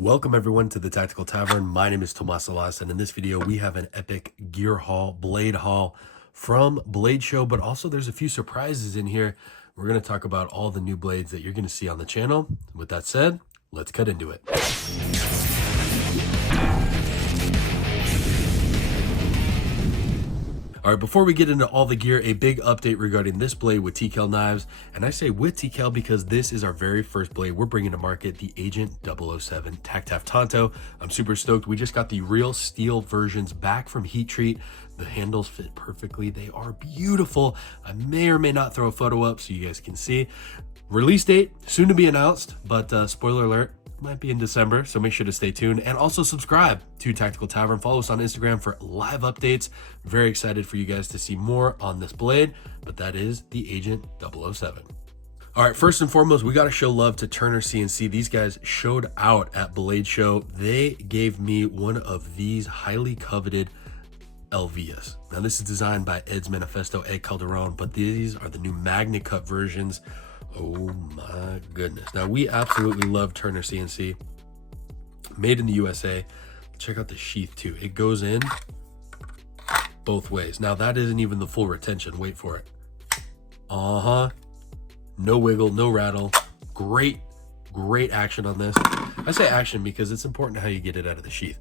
Welcome everyone to the Tactical Tavern. My name is Tomas Salas, and in this video we have an epic gear haul, blade haul from Blade Show, but also there's a few surprises in here. We're going to talk about all the new blades that you're going to see on the channel. With that said, let's cut into it. All right, before we get into all the gear, a big update regarding this blade with Tkell knives. And I say with Tkell because this is our very first blade we're bringing to market, the Agent 007 Tac Tav Tanto. I'm super stoked. We just got the real steel versions back from heat treat. The handles fit perfectly. They are beautiful. I may or may not throw a photo up so you guys can see. Release date soon to be announced, but spoiler alert, might be in December, so make sure to stay tuned and also subscribe to Tactical Tavern. Follow us on Instagram for live updates. Very excited for you guys to see more on this blade, but that is the Agent 007. All right, first and foremost, we got to show love to Turner CNC. These guys showed out at Blade Show. They gave me one of these highly coveted LVs. Now this is designed by Ed's Manifesto, Ed Calderon, but these are the new Magna Cut versions. Oh my goodness. Now we absolutely love Turner CNC. Made in the USA. Check out the sheath too. It goes in both ways. Now that isn't even the full retention. Wait for it. No wiggle, no rattle. Great action on this. I say action because it's important how you get it out of the sheath.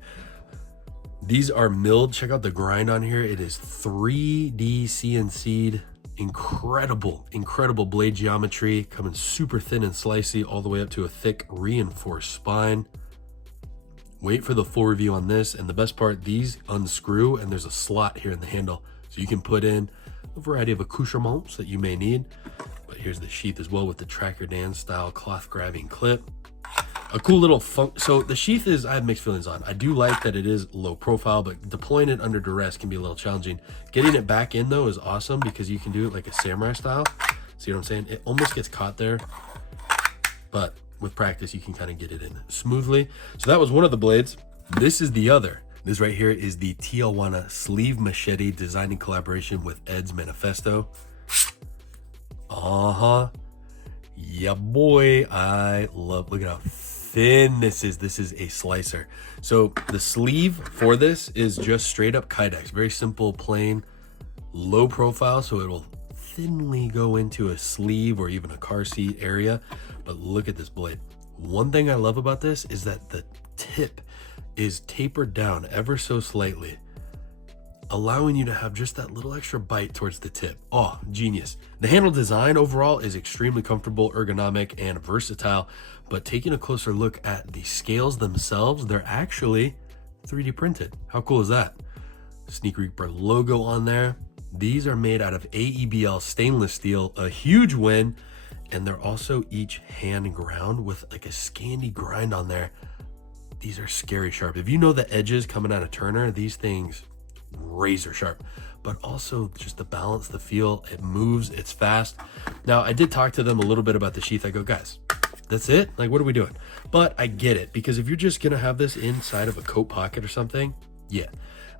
These are milled. Check out the grind on here. It is 3D CNC'd. Incredible blade geometry, coming super thin and slicey all the way up to a thick reinforced spine. Wait for the full review on this, and the best part, these unscrew and there's a slot here in the handle so you can put in a variety of accoutrements that you may need. But here's the sheath as well with the Tracker Dan style cloth grabbing clip. A cool little so the sheath is, I have mixed feelings on. I do like that it is low profile, but deploying it under duress can be a little challenging. Getting it back in though is awesome because you can do it like a samurai style. See what I'm saying? It almost gets caught there, but with practice you can kind of get it in smoothly. So that was one of the blades. This is the other. This right here is the Tijuana sleeve machete, designed in collaboration with Ed's Manifesto. Yeah boy, I love, look at how thin this is. This is a slicer. So the sleeve for this is just straight up Kydex, very simple, plain, low profile, so it will thinly go into a sleeve or even a car seat area. But look at this blade. One thing I love about this is that the tip is tapered down ever so slightly, allowing you to have just that little extra bite towards the tip. Oh, genius. The handle design overall is extremely comfortable, ergonomic, and versatile, but taking a closer look at the scales themselves, they're actually 3D printed. How cool is that? Sneak Reaper logo on there. These are made out of AEBL stainless steel, a huge win, and they're also each hand ground with like a Scandi grind on there. These are scary sharp. If you know the edges coming out of Turner, these things razor sharp, but also just the balance, the feel, it moves, it's fast. Now I did talk to them a little bit about the sheath. I go, guys, that's it? Like, what are we doing? But I get it, because if you're just gonna have this inside of a coat pocket or something, yeah,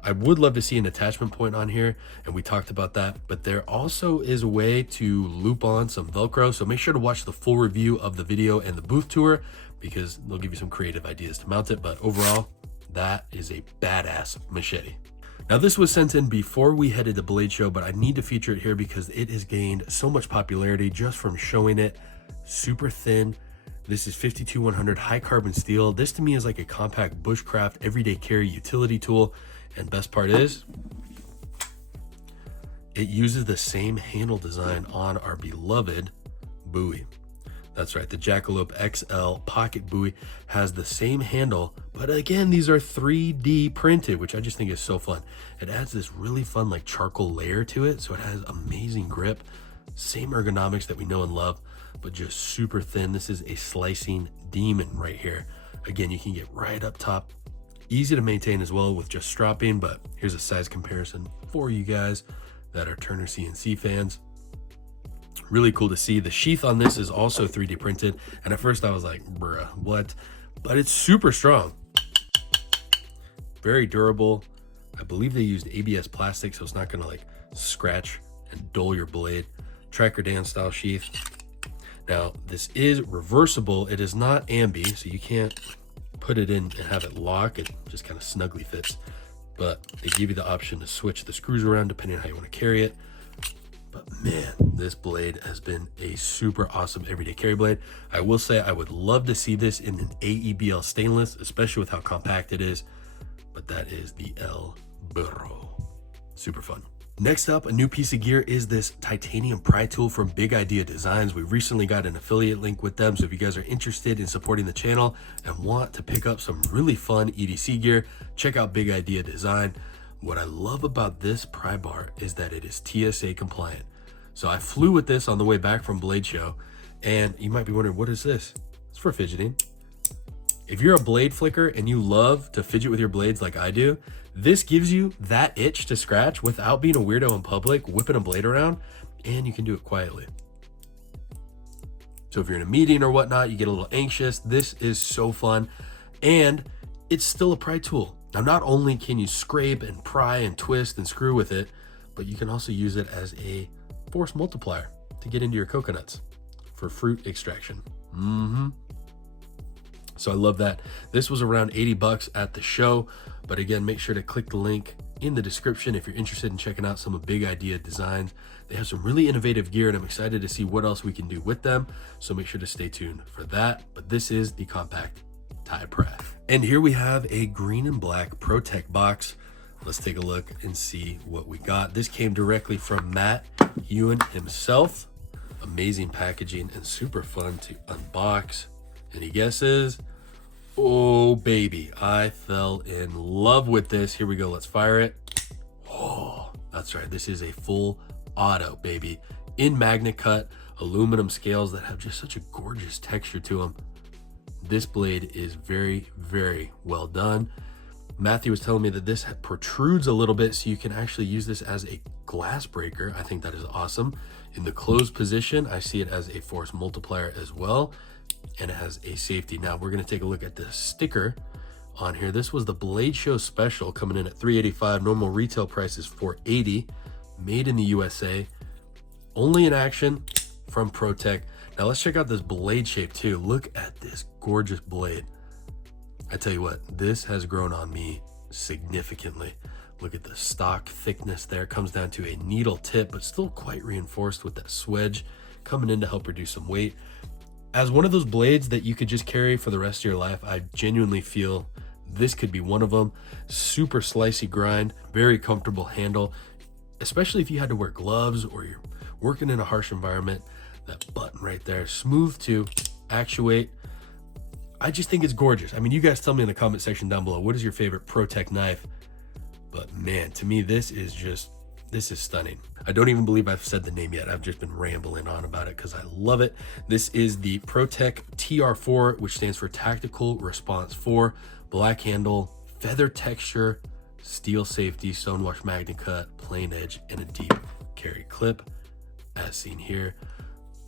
I would love to see an attachment point on here, and we talked about that, but there also is a way to loop on some Velcro, so make sure to watch the full review of the video and the booth tour, because they'll give you some creative ideas to mount it. But overall, that is a badass machete. Now this was sent in before we headed to Blade Show, but I need to feature it here because it has gained so much popularity just from showing it. Super thin. This is 52100 high carbon steel. This to me is like a compact bushcraft everyday carry utility tool. And best part is, it uses the same handle design on our beloved buoy. That's right, the Jackal XL pocket buoy has the same handle, but again, these are 3D printed, which I just think is so fun. It adds this really fun like charcoal layer to it, so it has amazing grip, same ergonomics that we know and love, but just super thin. This is a slicing demon right here. Again, you can get right up top, easy to maintain as well with just strapping, but here's a size comparison for you guys that are Turner CNC fans. Really cool to see. The sheath on this is also 3D printed, and at first I was like, bruh, what? But it's super strong, very durable. I believe they used ABS plastic, so it's not gonna like scratch and dull your blade. Tracker Dan style sheath. Now this is reversible. It is not ambi, so you can't put it in and have it lock, it just kind of snugly fits. But they give you the option to switch the screws around depending on how you want to carry it. But man, this blade has been a super awesome everyday carry blade. I will say I would love to see this in an AEBL stainless, especially with how compact it is. But that is the El Burro. Super fun. Next up, a new piece of gear is this titanium pry tool from Big Idea Designs. We recently got an affiliate link with them, so if you guys are interested in supporting the channel and want to pick up some really fun EDC gear, check out Big Idea Design. What I love about this pry bar is that it is TSA compliant. So I flew with this on the way back from Blade Show, and you might be wondering, what is this? It's for fidgeting. If you're a blade flicker and you love to fidget with your blades like I do, this gives you that itch to scratch without being a weirdo in public, whipping a blade around, and you can do it quietly. So if you're in a meeting or whatnot, you get a little anxious, this is so fun, and it's still a pry tool. Now, not only can you scrape and pry and twist and screw with it, but you can also use it as a force multiplier to get into your coconuts for fruit extraction. So I love that. This was around 80 bucks at the show, but again, make sure to click the link in the description if you're interested in checking out some of Big Idea Designs. They have some really innovative gear, and I'm excited to see what else we can do with them. So make sure to stay tuned for that. But this is the compact tie pry. And here we have a green and black Protech box. Let's take a look and see what we got. This came directly from Matt Ewan himself. Amazing packaging and super fun to unbox. Any guesses? Oh baby, I fell in love with this. Here we go, let's fire it. Oh, that's right, this is a full auto, baby. In magnet cut, aluminum scales that have just such a gorgeous texture to them. This blade is very, very well done. Matthew was telling me that this protrudes a little bit, so you can actually use this as a glass breaker. I think that is awesome. In the closed position, I see it as a force multiplier as well, and it has a safety. Now we're going to take a look at the sticker on here. This was the Blade Show special, coming in at $385. Normal retail price is $480. Made in the USA. Only in action from Protech. Now let's check out this blade shape too. Look at this gorgeous blade. I tell you what, this has grown on me significantly. Look at the stock thickness there. Comes down to a needle tip, but still quite reinforced with that swedge coming in to help reduce some weight. As one of those blades that you could just carry for the rest of your life, I genuinely feel this could be one of them. Super slicey grind, very comfortable handle, especially if you had to wear gloves or you're working in a harsh environment. That button right there, smooth to actuate. I just think it's gorgeous. I mean, you guys tell me in the comment section down below, what is your favorite Protech knife? But man, to me, this is stunning. I don't even believe I've said the name yet. I've just been rambling on about it because I love it. This is the Protech TR4, which stands for Tactical Response 4. Black handle, feather texture, steel safety, stonewash magnet cut, plain edge, and a deep carry clip, as seen here.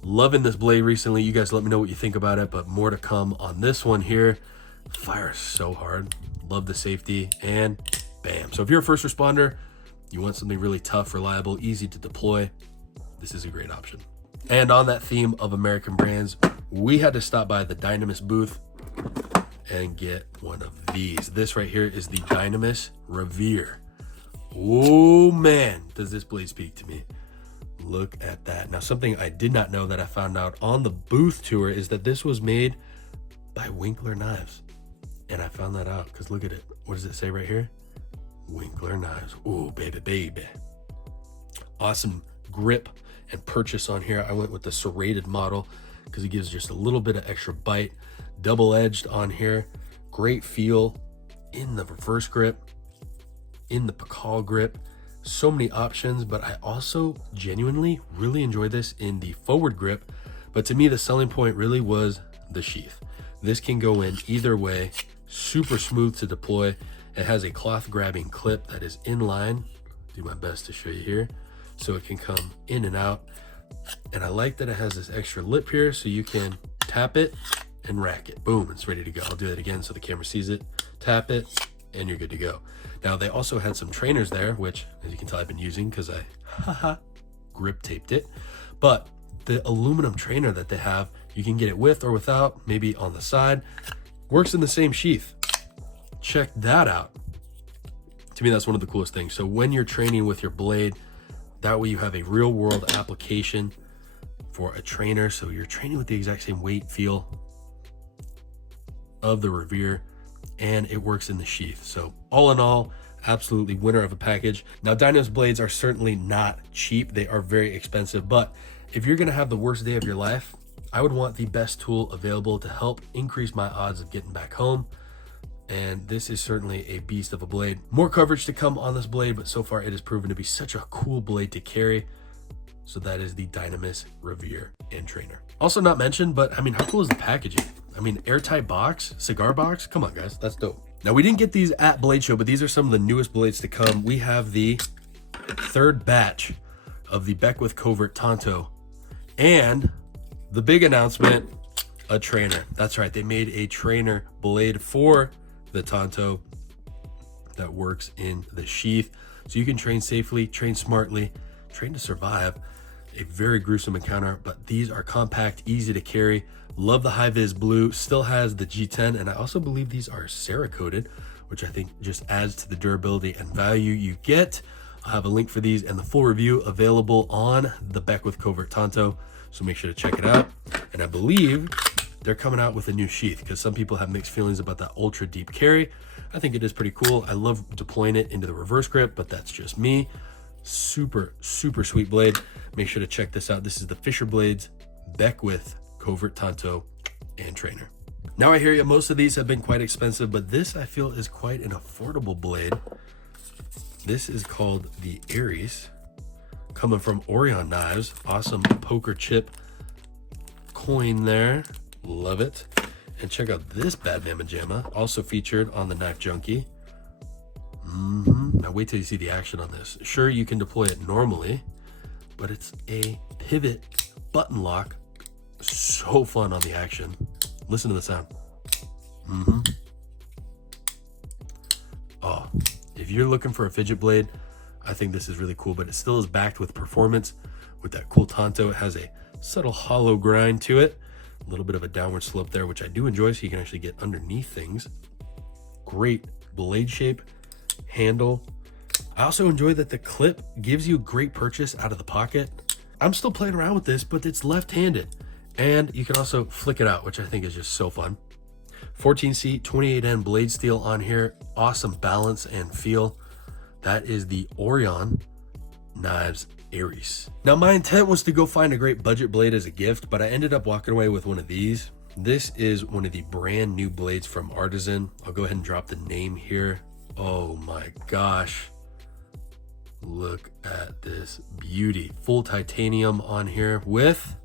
Loving this blade recently. You guys let me know what you think about it, but more to come on this one here. Fires so hard. Love the safety, and bam. So if you're a first responder, you want something really tough, reliable, easy to deploy, this is a great option. And on that theme of American brands, we had to stop by the Dynamis booth and get one of these. This right here is the Dynamis Revere. Oh man, does this blade speak to me. Look at that. Now, something I did not know that I found out on the booth tour is that this was made by Winkler Knives. And I found that out because look at it. What does it say right here? Winkler Knives. Ooh, baby, baby. Awesome grip and purchase on here. I went with the serrated model because it gives just a little bit of extra bite. Double-edged on here. Great feel in the reverse grip, in the Tkell grip. So many options, but I also genuinely really enjoy this in the forward grip. But to me, the selling point really was the sheath. This can go in either way, super smooth to deploy. It has a cloth grabbing clip that is in line. Do my best to show you here. So it can come in and out. And I like that it has this extra lip here so you can tap it and rack it. Boom, it's ready to go. I'll do that again so the camera sees it. Tap it and you're good to go. Now they also had some trainers there, which as you can tell I've been using because I grip taped it. But the aluminum trainer that they have, you can get it with or without, maybe on the side. Works in the same sheath. check that out. To me, that's one of the coolest things. So when you're training with your blade, that way you have a real world application for a trainer. So you're training with the exact same weight, feel of the Revere, and it works in the sheath. So all in all, absolutely winner of a package. Now, Dynamis blades are certainly not cheap. They are very expensive, but if you're gonna have the worst day of your life, I would want the best tool available to help increase my odds of getting back home. And this is certainly a beast of a blade. More coverage to come on this blade, but so far it has proven to be such a cool blade to carry. So that is the Dynamis Revere and Trainer. Also not mentioned, but I mean, how cool is the packaging? I mean, airtight box, cigar box. Come on, guys, that's dope. Now, we didn't get these at Blade Show, but these are some of the newest blades to come. We have the third batch of the Beckwith Covert Tanto, and the big announcement, a trainer. That's right, they made a trainer blade for the Tanto that works in the sheath. So you can train safely, train smartly, train to survive a very gruesome encounter, but these are compact, easy to carry. Love the high vis blue, still has the G10, and I also believe these are Cerakoted, which I think just adds to the durability and value you get. I'll have a link for these and the full review available on the Beckwith Covert Tanto, so make sure to check it out. And I believe they're coming out with a new sheath, because some people have mixed feelings about that ultra deep carry. I think it is pretty cool. I love deploying it into the reverse grip, but that's just me. Super, super sweet blade. Make sure to check this out. This is the Fisher Blades Beckwith Covert Tanto and Trainer. Now, I hear you, most of these have been quite expensive, but this I feel is quite an affordable blade. This is called the Aries, coming from Orion Knives. Awesome poker chip coin there. Love it. And check out this bad mamma jamma, also featured on the Knife Junkie. Now wait till you see the action on this. Sure, you can deploy it normally, but it's a pivot button lock. So fun on the action. Listen to the sound. Oh, if you're looking for a fidget blade, I think this is really cool, but it still is backed with performance. With that cool Tanto, it has a subtle hollow grind to it. A little bit of a downward slope there, which I do enjoy, so you can actually get underneath things. Great blade shape, handle. I also enjoy that the clip gives you great purchase out of the pocket. I'm still playing around with this, but it's left-handed, and you can also flick it out, which I think is just so fun. 14C 28N blade steel on here. Awesome balance and feel. That is the Orion Knives Aries. Now, my intent was to go find a great budget blade as a gift, but I ended up walking away with one of these. This is one of the brand new blades from Artisan. I'll go ahead and drop the name here. Oh my gosh. Look at this beauty. Full titanium on here with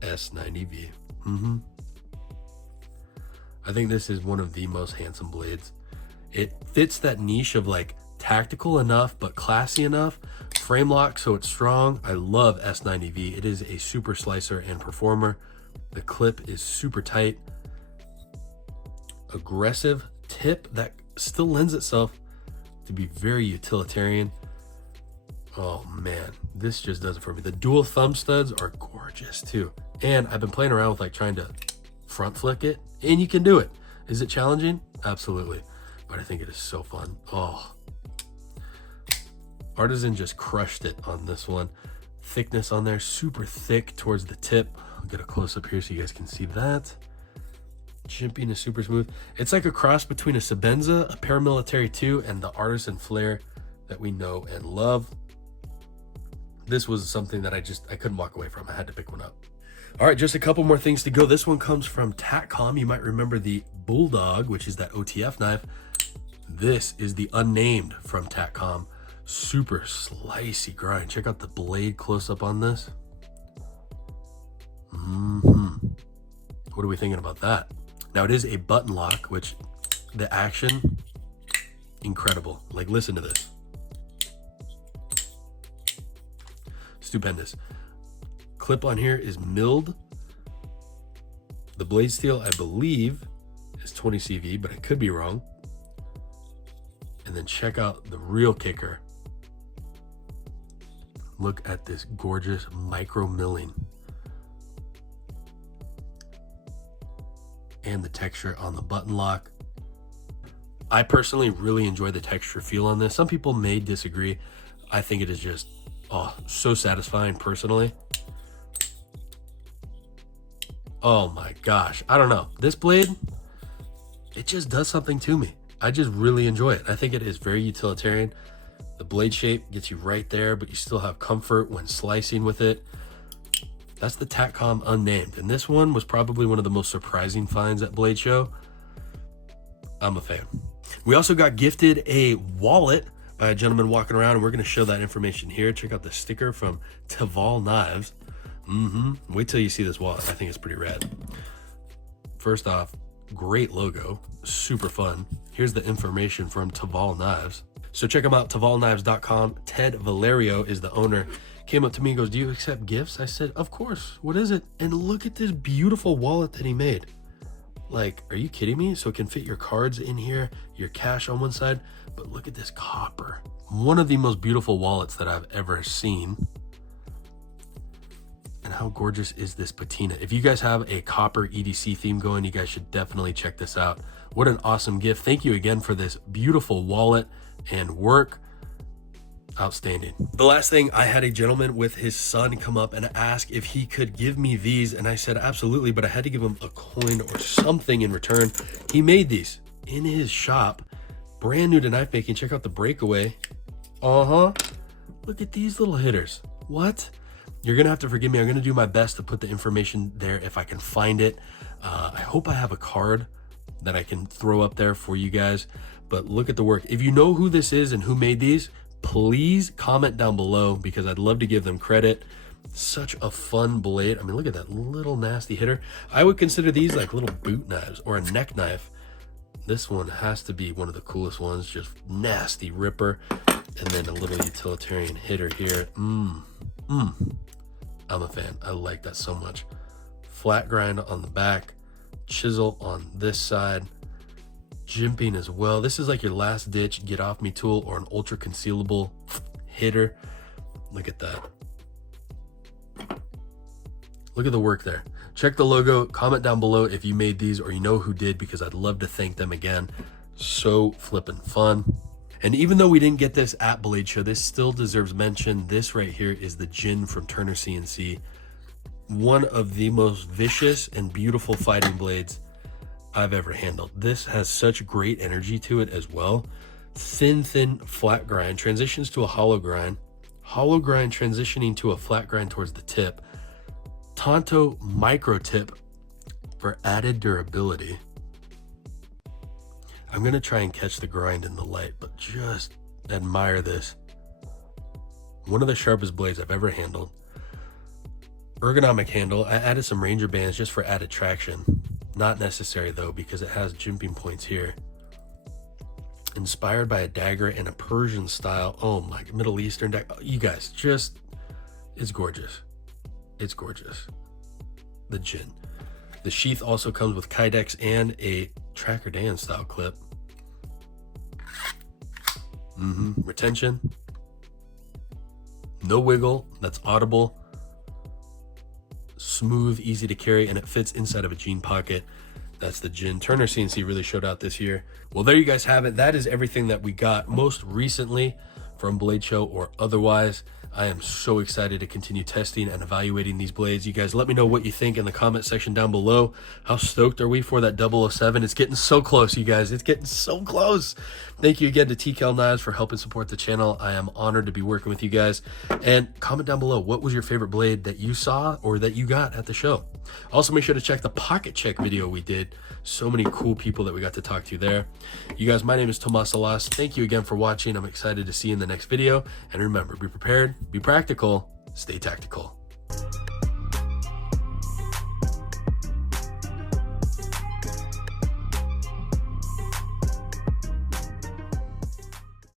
S90V. I think this is one of the most handsome blades. It fits that niche of like tactical enough but classy enough. Frame lock, so it's strong. I love S90V. It is a super slicer and performer. The clip is super tight. Aggressive tip that still lends itself to be very utilitarian. Oh man, this just does it for me. The dual thumb studs are gorgeous too. And I've been playing around with like trying to front flick it, and you can do it. Is it challenging? Absolutely. But I think it is so fun. Oh, Artisan just crushed it on this one. Thickness on there, super thick towards the tip. I'll get a close up here so you guys can see that. Chimping is super smooth. It's like a cross between a Sebenza, a Paramilitary 2, and the Artisan flare that we know and love. This was something that I couldn't walk away from. I had to pick one up. All right, just a couple more things to go. This one comes from Taccom. You might remember the Bulldog, which is that OTF knife. This is the Unnamed from Taccom. Super slicey grind. Check out the blade close up on this. What are we thinking about that? Now, it is a button lock, which the action, incredible. Like, listen to this. Stupendous. Clip on here is milled. The blade steel, I believe, is 20 CV, but I could be wrong. And then check out the real kicker. Look at this gorgeous micro milling. and the texture on the button lock. I personally really enjoy the texture feel on this. Some people may disagree. I think it is just, oh, so satisfying personally. Oh my gosh, I don't know. This blade, it just does something to me. I just really enjoy it. I think it is very utilitarian. The blade shape gets you right there, but you still have comfort when slicing with it. That's the Taccom Unnamed. And this one was probably one of the most surprising finds at Blade Show. I'm a fan. We also got gifted a wallet by a gentleman walking around, and we're going to show that information here. Check out the sticker from Taval Knives. Wait till you see this wallet. I think it's pretty rad. First off, great logo, super fun. Here's the information from Taval Knives. So check them out, tavalknives.com. Ted Valerio is the owner. Came up to me and goes, "Do you accept gifts?" I said, "Of course. What is it?" And look at this beautiful wallet that he made. Like, are you kidding me? So it can fit your cards in here, your cash on one side, but look at this copper. One of the most beautiful wallets that I've ever seen. And how gorgeous is this patina? If you guys have a copper EDC theme going, you guys should definitely check this out. What an awesome gift. Thank you again for this beautiful wallet and work. Outstanding. The last thing, I had a gentleman with his son come up and ask if he could give me these, and I said absolutely, but I had to give him a coin or something in return. He made these in his shop, brand new to knife making. Check out the breakaway. Look at these little hitters. What? You're gonna have to forgive me. I'm gonna do my best to put the information there if I can find it. I hope I have a card that I can throw up there for you guys, but look at the work. If you know who this is and who made these, please comment down below, because I'd love to give them credit. Such a fun blade. I mean, look at that little nasty hitter. I would consider these like little boot knives or a neck knife. This one has to be one of the coolest ones. Just nasty ripper, and then a little utilitarian hitter here. I'm a fan. I like that so much. Flat grind on the back, chisel on this side, jimping as well. This is like your last ditch get off me tool or an ultra concealable hitter. Look at that. Look at the work there. Check the logo. Comment down below if you made these or you know who did, because I'd love to thank them again. So flippin' fun. And even though we didn't get this at Blade Show, this still deserves mention. This right here is the Jin from Turner CNC. One of the most vicious and beautiful fighting blades I've ever handled. This has such great energy to it as well. Thin flat grind transitions to a hollow grind transitioning to a flat grind towards the tip. Tanto micro tip for added durability. I'm gonna try and catch the grind in the light, but just admire this. One of the sharpest blades I've ever handled. Ergonomic handle. I added some Ranger bands just for added traction. Not necessary though, because it has jimping points here. Inspired by a dagger and a Persian style. Oh my, Middle Eastern dagger. You guys, just, it's gorgeous. It's gorgeous. The Jin. The sheath also comes with Kydex and a Tracker Dan style clip. Retention. No wiggle. That's audible. Smooth, easy to carry, and it fits inside of a jean pocket. That's the Jin. Turner CNC really showed out this year. Well, there you guys have it. That is everything that we got most recently from Blade Show or otherwise. I am so excited to continue testing and evaluating these blades. You guys let me know what you think in the comment section down below. How stoked are we for that 007? It's getting so close, you guys. It's getting so close. Thank you again to Tkell Knives for helping support the channel. I am honored to be working with you guys. And comment down below, what was your favorite blade that you saw or that you got at the show? Also, make sure to check the pocket check video we did. So many cool people that we got to talk to there. You guys, my name is Tomas Salas. Thank you again for watching. I'm excited to see you in the next video. And remember, be prepared, be practical, stay tactical.